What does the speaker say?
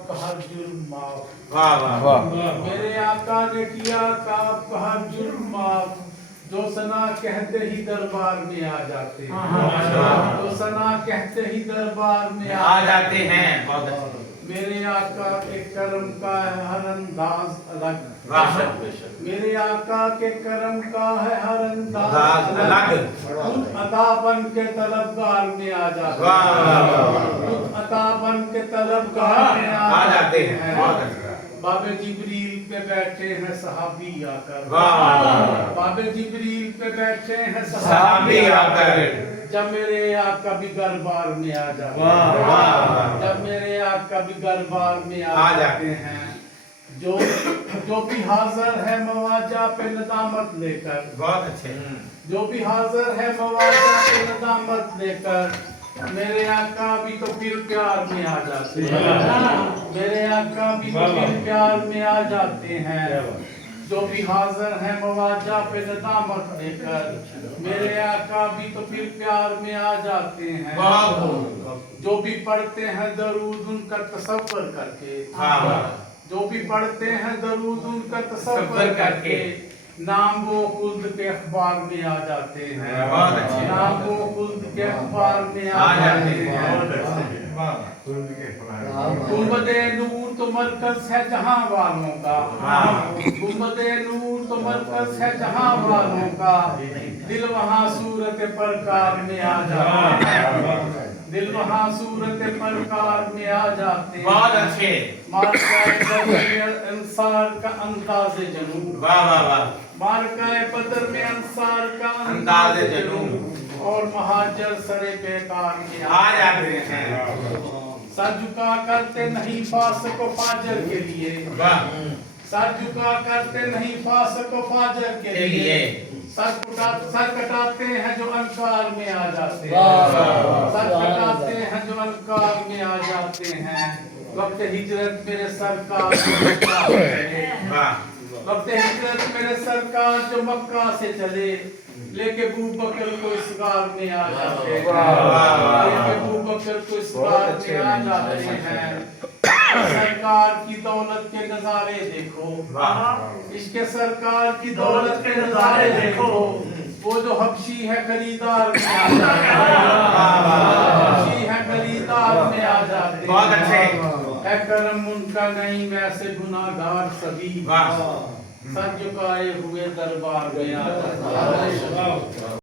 आपका हर जुर्म माफ। वाह वाह वाह। मेरे आका ने किया था आपका हर जुर्म माफ। जो सना कहते ही दरबार में आ जाते हैं, जो सना कहते ही दरबार में आ जाते हैं। बहुत अच्छे। मेरे आका के करम का है हर अंदाज अलग। मेरे आका के करम का है हर अंदाज अलग। खुद अता बन के तलबगार में आ जाते हैं, खुद अता बन के तलबगार में आ जाते हैं। बाबे जिब्रील पे बैठे हैं सहाबी आकर, बाबे जिब्रील पे बैठे हैं सहाबी आकर। जब मेरे आका भी दरबार में आ जाते हैं, जब मेरे आका भी दरबार में आ जाते हैं, जो भी हाजिर है मवाजा पे नदामत लेकर, बहुत अच्छे। जो भी हाजिर है मवाजा पे नदामत लेकर, मेरे आका भी तो फिर प्यार में आ जाते हैं, मेरे आका भी तो फिर प्यार में आ जाते हैं। जो भी हाजिर है मवाजा पे नदामत लेकर, मेरे आका भी तो फिर प्यार में आ जाते हैं। जो भी पढ़ते हैं दरूद उनका तसव्वुर करके, जो भी पढ़ते हैं दरूद उनका तसव्वुर करके, नाम वो खुल्द के अखबार में आ जाते हैं, नाम वो खुल्द के अखबार में आ जाते हैं। गुंबदे नूर तो मरकज है जहां वालों का, गुंबदे नूर तो मरकज है जहां वालों का। दिल वहां सूरत परकार में आ जाते हैं, दिल वहां सूरत परकार में आ जाते हैं। बहुत अच्छे। अंसार का अंदाज़े जनून, वाह वाह वाह। मारकाए बदर में अंसार का अंदाज़े जनून, और महाजर सरे बेकार में आ जाते हैं। सर झुका करते नहीं फासिक को फाजर के लिए, सर झुका करते नहीं फासिक को फाजर के लिए। सर कटाते हैं जो अंकार में आ जाते हैं, सर कटाते हैं जो अंकार में आ जाते हैं। वक्त हिजरत मेरे सरकार वक्त हिजरत मेरे सरकार जो मक्का से चले, लेके अबू बकर को इस गार में आ जाते हैं, लेके अबू बकर को इस गार में आ जाते हैं। सरकार की दौलत के नजारे देखो, इसके सरकार की दौलत के नजारे देखो। वो जो हबशी है खरीदार में आ जाते हैं, हबशी है खरीदार में आ जाते हैं। बहुत अच्छे। है करम उनका नहीं वैसे गुनाहगार सभी, सर झुकाए हुए दरबार में आ जाते हैं।